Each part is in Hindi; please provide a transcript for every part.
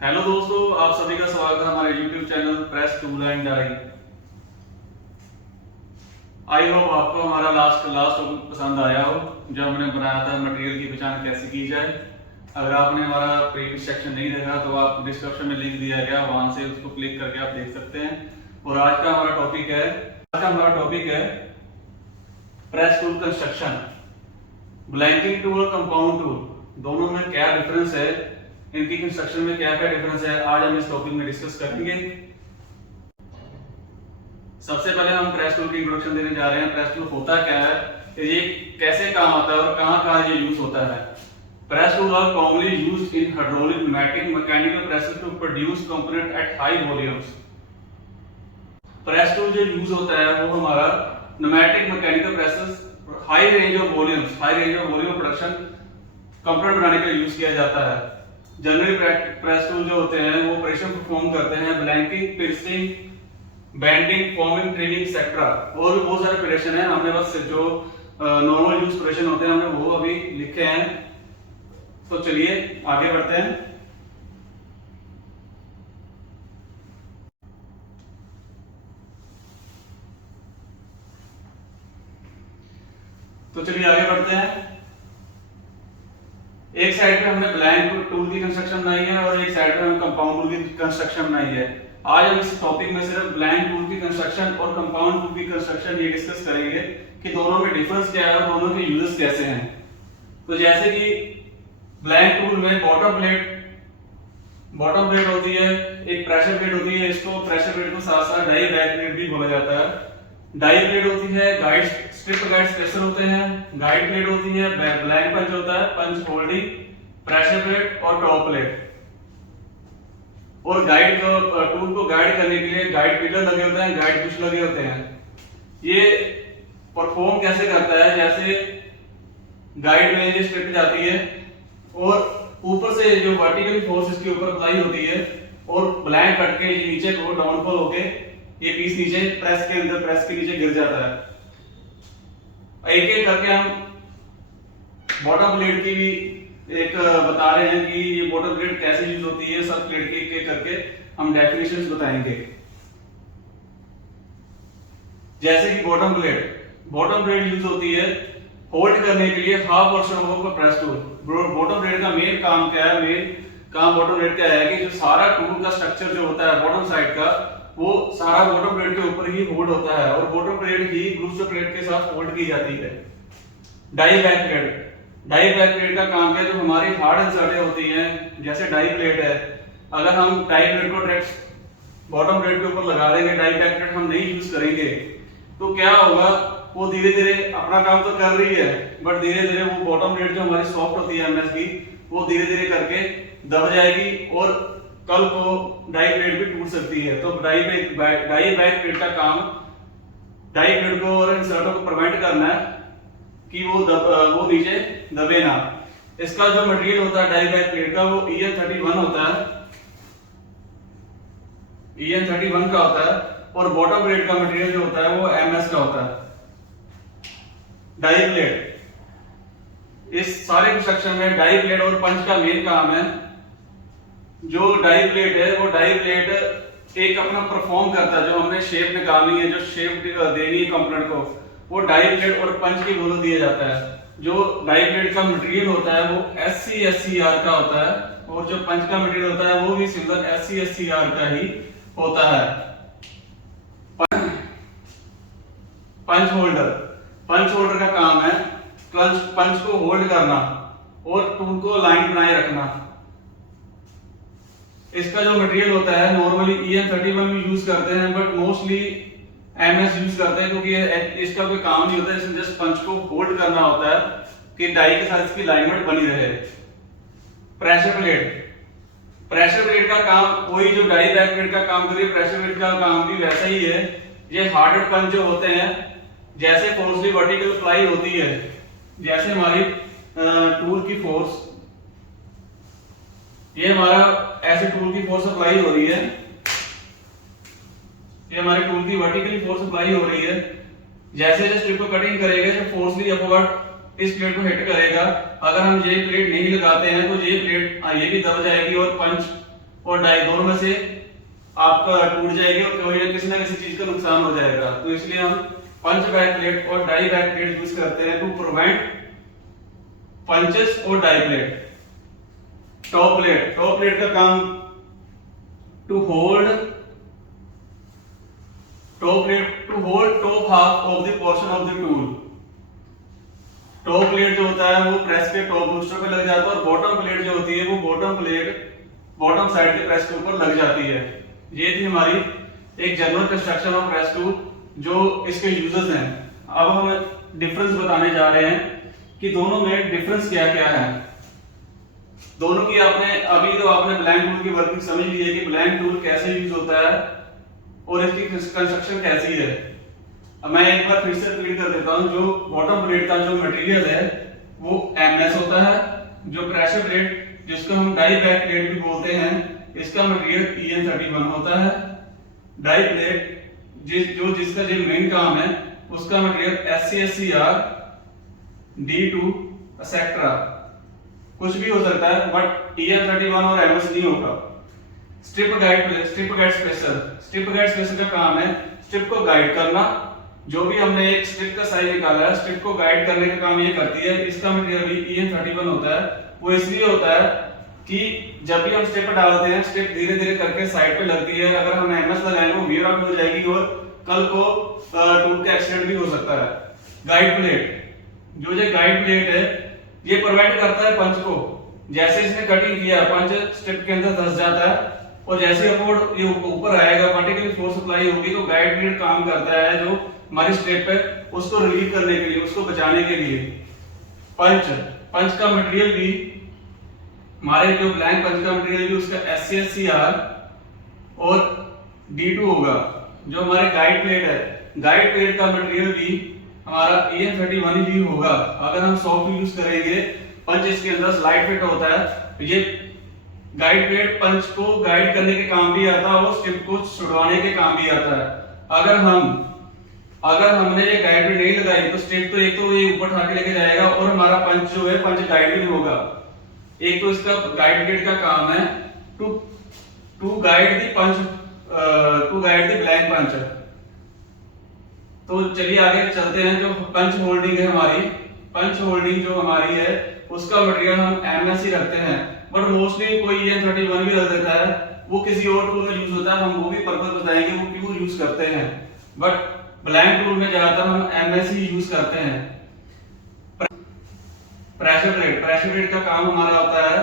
हेलो दोस्तों, आप सभी का स्वागत है हमारे YouTube channel press tool and die. I hope आपको हमारा लास्ट टॉपिक पसंद आया हो, जो हमने बनाया था मटेरियल की पहचान कैसे की जाए। अगर आपने हमारा प्रीवियस सेक्शन नहीं देखा तो आप डिस्क्रिप्शन में लिंक दिया गया, वहां से उसको क्लिक करके आप देख सकते हैं। और आज का हमारा टॉपिक है press tool construction. Blanking tool और कंपाउंड टूल दोनों में क्या डिफरेंस है, इनकी कंस्ट्रक्शन में क्या क्या डिफरेंस है, आज हम इस टॉपिक में डिस्कस करेंगे। सबसे पहले हम प्रेस टूल की इंट्रोडक्शन देने जा रहे हैं। प्रेस टूल होता क्या है, ये कैसे काम आता है और कहां-कहां ये यूज होता है। Press tool are commonly used in hydraulic, pneumatic, mechanical presses to produce component at high volumes. Press tool जो यूज होता है वो हमारा pneumatic, mechanical presses, high range of volume production component बनाने के लिए यूज किया जाता है। जनरली प्रेस टूल जो होते हैं वो ऑपरेशन परफॉर्म करते हैं blanking, piercing, bending, forming, trimming etcetera. और भी बहुत सारे ऑपरेशन हैं, हमने बस जो नॉर्मल यूज ऑपरेशन होते हैं हमने वो अभी लिखे हैं। तो चलिए आगे बढ़ते हैं। एक साइड पे हमने ब्लैंक टूल की कंस्ट्रक्शन बनाई है और एक साइड पे हमने कंपाउंड टूल की कंस्ट्रक्शन बनाई है। आज हम इस टॉपिक में सिर्फ ब्लैंक टूल की कंस्ट्रक्शन और कंपाउंड टूल की कंस्ट्रक्शन ये डिस्कस करेंगे कि दोनों में डिफरेंस क्या है और दोनों के यूजेस कैसे हैं। तो जैसे कि ब्लैंक टूल में बॉटम प्लेट होती है, एक प्रेशर प्लेट होती है। इसको प्रेशर प्लेट को साथ साथ डाई बैक प्लेट भी बोला जाता है। डाई प्लेट होती है, गाइड स्ट्रिप गाइड स्पेसर होते हैं, गाइड प्लेट होती है, ब्लैंक पंच होता है, पंच होल्डिंग, प्रेशर प्लेट और टॉप प्लेट। और गाइड को टूल को गाइड करने के लिए गाइड पिलर लगे होते हैं, गाइड पुश लगे होते हैं। ये परफॉर्म कैसे करता है, जैसे गाइड में ये स्ट्रिप जाती है और ऊपर से जो वर्टिकल फोर्स इसके ऊपर अप्लाई होती है और ब्लैंक कट के नीचे को डाउनफॉल होके ये पीस नीचे प्रेस के नीचे गिर जाता है। एक एक करके हम बॉटम प्लेट की भी एक बता रहे हैं कि ये बॉटम प्लेट कैसे यूज होती है। सब प्लेट के एक करके हम डेफिनेशंस बताएंगे। जैसे कि बॉटम प्लेट यूज होती है होल्ड करने के लिए half portion of press tool. Bottom plate का मेन काम क्या है, बॉटम प्लेट क्या है कि जो सारा टूल का स्ट्रक्चर जो होता है बॉटम साइड का, वो सारा बॉटम प्लेट के ऊपर ही होल्ड होता है और बॉटम प्लेट ही ग्लूस्टर प्लेट के साथ होल्ड की जाती है। डाई बैक प्लेट का काम क्या है, जो हमारी हार्ड इंसर्टें होती हैं, जैसे डाई प्लेट है, अगर हम डाई प्लेट को डायरेक्ट बॉटम प्लेट के ऊपर लगा देंगे, डाई बैक प्लेट हम नहीं यूज करेंगे, तो क्या होगा, वो धीरे धीरे अपना काम तो कर रही है बट धीरे धीरे वो बॉटम प्लेट जो हमारी सॉफ्ट होती है एमएस की, वो धीरे धीरे करके दब जाएगी और कल को डाई प्लेट भी टूट सकती है। तो डाई बैक प्लेट का काम डाई प्लेट को और इंसर्टों को प्रिवेंट करना है कि वो नीचे दबे ना। इसका जो मटेरियल होता है डाई बैक प्लेट का, वो EN31 होता है, EN31 का होता है। और बॉटम प्लेट का मटेरियल जो होता है वो MS का होता है। डाई प्लेट, इस सारे कंस्ट्रक्शन में डाई प्लेट और पंच का मेन काम है। जो डाई प्लेट है वो डाई प्लेट एक अपना परफॉर्म करता है, जो हमने शेप निकालनी है, जो शेप देनी है कंपोनेंट को, वो डाई प्लेट और पंच के दोनों दिया जाता है। जो डाई प्लेट का मटेरियल होता है वो SC/SCR का होता है और जो पंच का मटेरियल होता है वो भी सिंपल SC/SCR का ही होता है। पंच होल्डर का काम है पंच को होल्ड करना और टूल को लाइन बनाए रखना। इसका जो मटेरियल होता है नॉर्मली EN31 भी यूज करते हैं बट मोस्टली MS यूज करते हैं, क्योंकि इसका कोई काम नहीं होता है, इसमें जस्ट पंच को होल्ड करना होता है कि डाई के साथ इसकी अलाइनमेंट बनी रहे। प्रेशर प्लेट का काम वही जो डाई बैक प्लेट का काम करिए, प्रेशर प्लेट का काम भी वैसा ही है। ये हार्डेड पंच जो होते हैं, जैसे फोर्सली वर्टिकल अप्लाई होती है, जैसे हमारी टूल की फोर्स, ये हमारा ऐसे टूल की फोर्स अप्लाई हो रही है, ये हमारी टूल की वर्टिकली फोर्स अप्लाई हो रही है। जैसे जैसे स्ट्रिप को कटिंग करेगा, जब फोर्सली अपवर्ड इस प्लेट को हिट करेगा, अगर हम ये प्लेट नहीं लगाते हैं तो ये प्लेट ये भी दब जाएगी और पंच और डाई, दोनों में से आपका टूट जाएगी और कोई किसी ना किसी चीज का नुकसान हो जाएगा। तो इसलिए हम पंच बैक प्लेट और डाई बैक प्लेट यूज करते हैं टू प्रिवेंट पंचेस और डाई प्लेट। टॉप प्लेट का काम to hold top half of the portion of the tool. Top plate जो होता है वो प्रेस के टॉप बूस्टर पे लग जाता है और बॉटम प्लेट जो होती है वो बॉटम साइड के प्रेस के ऊपर लग जाती है। ये थी हमारी एक general construction of press tool, जो इसके यूजेस हैं। अब हम डिफरेंस बताने जा रहे हैं कि दोनों में डिफरेंस क्या क्या है। दोनों की आपने ब्लैंक टूल की वर्किंग समझ ली है कि ब्लैंक टूल कैसे यूज होता है और इसकी कंस्ट्रक्शन कैसी है। अब मैं एक बार फिर से रिपीट कर देता हूं। जो बॉटम प्लेट का जो मटेरियल है वो एमएस होता है। जो प्रेशर प्लेट जिसको हम डाई बैक प्लेट भी बोलते हैं, इसका मटेरियल EN31 होता है। डाई प्लेट जिसका जो मेन काम है उसका मटेरियल SCR D2 एक्सेट्रा कुछ भी हो सकता है, बट EN31 और MS नहीं होगा। स्ट्रिप गाइड स्पेसर का काम है स्ट्रिप को गाइड करना। जो भी हमने एक स्ट्रिप का साइज निकाला है, स्ट्रिप को गाइड करने का काम ये करती है। इसका मटेरियल भी EN31 होता है। वो इसलिए होता है कि जब भी हम स्ट्रिप डालते हैं, स्ट्रिप धीरे धीरे करके साइड पे लगती है। अगर हम MS लगाएंगे वो वेयर आउट हो जाएगी और कल को टूल का एक्सीडेंट भी हो सकता है। गाइड प्लेट है ये प्रोवाइड करता है पंच को। जैसे इसने कटिंग किया, पंच स्ट्रिप के अंदर धंस जाता है और जैसे अपवर्ड ये ऊपर आएगा, वर्टिकली फोर्स सप्लाई होगी, तो गाइड प्लेट काम करता है जो हमारी स्ट्रिप है उसको रिलीव करने के लिए, उसको बचाने के लिए। पंच का मटेरियल भी हमारे जो ब्लैंक पंच का मटेरियल भी उसका SCR और D2 होगा। जो हमारे गाइड प्लेट है, गाइड प्लेट का मटेरियल भी हमारा EN31 ही होगा। अगर हम सॉफ्ट यूज करेंगे, पंच इसके अंदर स्लाइड फिट होता है, तो ये गाइड प्लेट पंच को गाइड करने के काम भी आता है और स्ट्रिप को छुड़वाने के काम भी आता है। अगर हमने ये गाइड प्लेट नहीं लगाई तो स्ट्रिप तो एक तो ये ऊपर उठा के लेके जाएगा और हमारा पंच जो है पंच गाइड नहीं होगा। एक तो इसका गाइड प्लेट का काम है टू गाइड द ब्लैंक पंच। तो चलिए आगे चलते हैं। जो पंच होल्डिंग है हमारी, पंच होल्डिंग जो हमारी है उसका मटेरियल हम MS ही रखते हैं, बट मोस्टली कोई EN31 भी रख देता है। वो किसी और टूल में यूज होता है, हम वो भी पर्पस बताएंगे वो क्यों यूज करते हैं। बट ब्लैंक टूल में ज्यादातर हम MS ही यूज करते हैं। प्रेशर प्लेट का काम हमारा होता है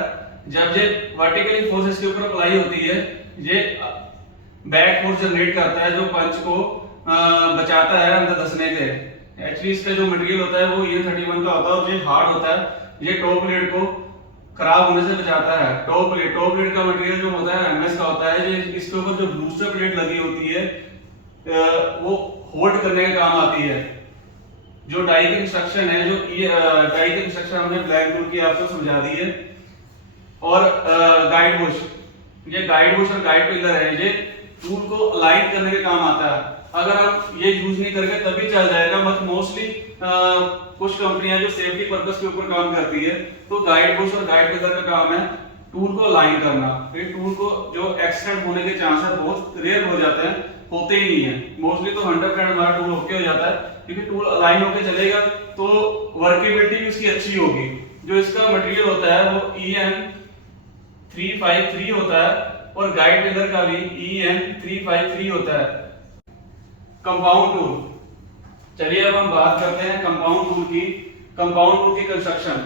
जब ये वर्टिकली फोर्स इसके ऊपर अप्लाई होती है, ये बैक फोर्स जनरेट करता है जो पंच को बचाता है अंदर धंसने से। एक्चुअली इसका जो मटेरियल होता है वो EN31 का होता है और ये हार्ड होता है। ये टॉप प्लेट को खराब होने से बचाता है। टॉप प्लेट का मटेरियल जो होता है MS का होता है। ये इसके ऊपर जो ब्रूस्टर प्लेट लगी होती है वो होल्ड करने का काम आती है। जो डाई की इंस्ट्रक्शन है, जो डाई की इंस्ट्रक्शन हमने ब्लैक टूल की आपको समझा दी है। और गाइड बुश, ये गाइड बुश और गाइड पिलर है, ये टूल को अलाइन करने के काम आता है। अगर हम ये यूज नहीं करके तभी चल जाएगा, बट मोस्टली कुछ कंपनियां जो सेफ्टी पर्पस के ऊपर काम करती है, तो गाइड बुश और गाइड पिलर का काम है टूल को अलाइन करना। फिर टूल को जो एक्सीडेंट होने के चांसेस बहुत रेयर हो जाते हैं, होते ही नहीं है। मोस्टली तो 100% हमारा टूल ओके हो जाता है, क्योंकि टूल अलाइन होके चलेगा तो वर्केबिलिटी भी उसकी अच्छी होगी। जो इसका मटेरियल होता है वो EN353 होता है और गाइड पिलर का भी EN353 होता है। कंपाउंड टूल, चलिए अब हम बात करते हैं कंपाउंड टूल की। कंपाउंड टूल की कंस्ट्रक्शन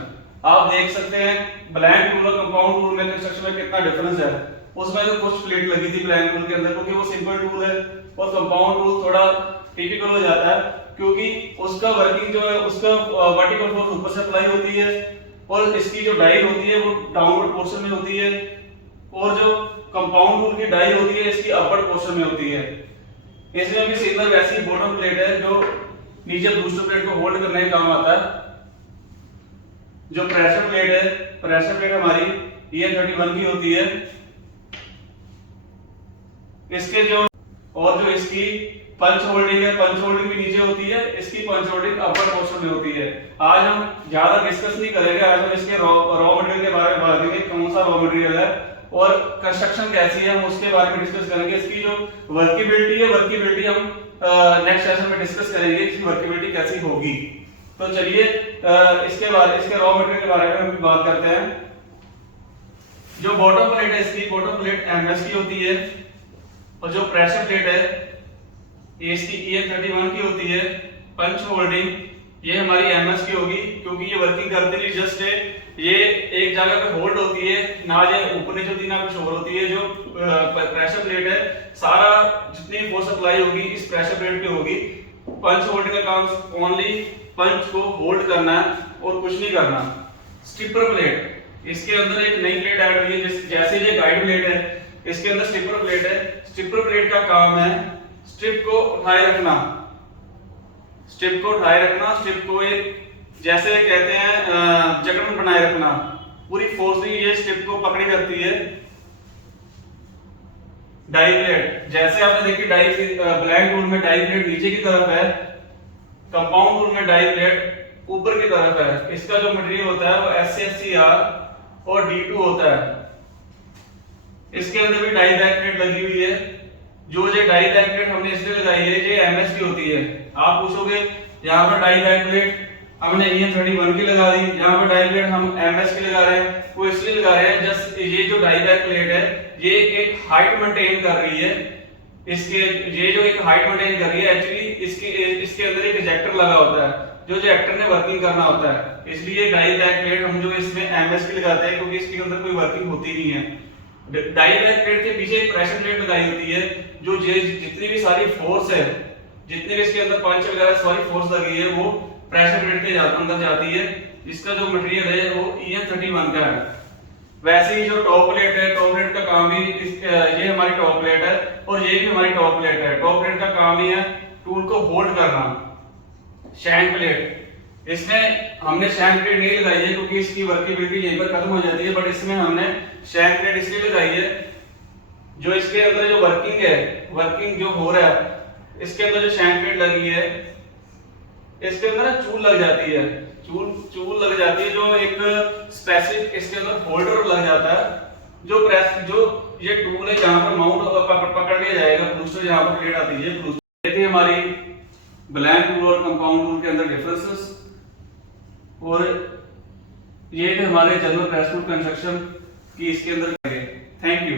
आप देख सकते हैं ब्लैंक टूल और कंपाउंड टूल में कंस्ट्रक्शन में कितना डिफरेंस है। उसमें तो कुछ प्लेट लगी थी ब्लैंक टूल के अंदर क्योंकि वो सिंपल टूल है, और कंपाउंड टूल थोड़ा टिपिकल हो जाता है क्योंकि उसका वर्किंग जो है उसका वर्टिकल फोर्स ऊपर से अप्लाई होती है और इसकी जो डाई होती है वो डाउनवर्ड पोर्शन में होती है, और जो कंपाउंड टूल की डाई होती है इसकी अपवर्ड पोर्शन में होती है। इसमें भी सिमिलर वैसी बॉटम प्लेट है जो नीचे बूस्टर प्लेट को होल्ड करने का काम आता है। जो प्रेशर प्लेट है, प्रेशर प्लेट हमारी EN31 की होती है। इसके जो और जो इसकी पंच होल्डिंग है, पंच होल्डिंग भी नीचे होती है, इसकी पंच होल्डिंग अपर पोर्शन में होती है। आज हम ज्यादा डिस्कस नहीं करेंगे, आज हम इसके रॉ मटेरियल के बारे में बात करेंगे, कौन सा रॉ मटेरियल है और कंस्ट्रक्शन कैसी है हम उसके बारे में डिस्कस करेंगे। इसकी जो वर्किबिलिटी हम नेक्स्ट सेशन में डिस्कस करेंगे, इसकी वर्किबिलिटी कैसी होगी। तो चलिए इसके बाद इसके रॉ मटेरियल के बारे में हम बात करते हैं। जो बॉटम प्लेट है, इसकी बॉटम प्लेट एमएस की होती है और जो प्रेशर प्लेट है ये इसकी EN31 की होती है। पंच होल्डिंग ये हमारी एमएस की होगी, क्योंकि ये वर्किंग करती नहीं, जस्ट ये एक जगह पे होल्ड होती है, ना ये ऊपर नीचे होती ना कुछ और होती है। जो प्रेशर प्लेट है सारा जितनी फोर्स अप्लाई होगी इस प्रेशर प्लेट पे होगी। पंच होल्डिंग का काम ओनली पंच को होल्ड करना है और कुछ नहीं करना। स्टिपर प्लेट, इसके अंदर एक नई प्लेट ऐड हुई है, जैसे ये गाइड प्लेट है इसके अंदर स्टिपर प्लेट है। स्टिपर प्लेट का काम है स्ट्रिप को उठाए रखना, स्ट्रिप को उठाए रखना, स्ट्रिप को एक जैसे कहते हैं जकड़न बनाए रखना, पूरी फोर्स से ये स्ट्रिप को पकड़ी रहती है। डाई प्लेट, जैसे आपने देखी डाई ब्लैंक टूल में डाई प्लेट नीचे की तरफ है, कंपाउंड टूल में डाई प्लेट ऊपर की तरफ है। इसका जो मटेरियल होता है वो SCR और D2 होता है। इसके अंदर भी डाई बैक प्लेट लगी हुई है। जो ये डाई बैक प्लेट हमने इसलिए लगाई है ये एमएस की होती है। आप पूछोगे यहाँ पर डाई बैक प्लेट हमने EN31 की लगा दी, यहाँ पर डाई प्लेट हम एमएस की लगा रहे हैं। वो इसलिए लगा रहे हैं जस्ट ये जो डाई बैक प्लेट है ये एक हाइट मेंटेन कर रही है। इसके ये जो एक हाइट मेंटेन कर रही है, एक्चुअली इसके अंदर एक इजेक्टर लगा होता है जो इजेक्टर ने वर्किंग करना होता है। इसलिए डाई बैक प्लेट हम जो इसमें एमएस की लगाते हैं, क्योंकि इसके अंदर कोई वर्किंग होती नहीं है। डाई बैक प्लेट के पीछे एक प्रेशर प्लेट लगाई होती है, जो जितनी भी सारी फोर्स है, जितने भी इसके अंदर पंच वगैरह सारी फोर्स लगी है वो प्रेशर प्लेट के अंदर जाती है। इसका जो मटेरियल है वो EN31 का है। वैसे ही जो टॉप प्लेट है, टॉप प्लेट का काम ही ये हमारी टॉप प्लेट है और ये भी हमारी टॉप प्लेट है। टॉप प्लेट का काम ही है टूल को होल्ड करना। शैंक प्लेट, इसमें हमने शैंक प्लेट नहीं लगाई है क्योंकि इसकी वर्किबिलिटी यहीं पर खत्म हो जाती है, बट इसमें हमने शैंक प्लेट इसलिए लगाई है जो इसके अंदर जो वर्किंग है, वर्किंग जो हो रहा है, इसके अंदर जो शैंक प्लेट लगी है इसके अंदर चूल लग जाती है, चूल लग जाती है, जो एक स्पेसिफिक इसके अंदर होल्डर लग जाता है। जो ये टूल है जहां पर माउंट पकड़ लिया जाएगा, ब्रूस्टर जहां पर प्लेट आती है, ब्रूस्टर। ये थी हमारी ब्लैंक टूल और कंपाउंड टूल के अंदर डिफरेंसेस, और ये थे हमारे जनरल प्रेस टूल कंस्ट्रक्शन की इसके अंदर। Thank you.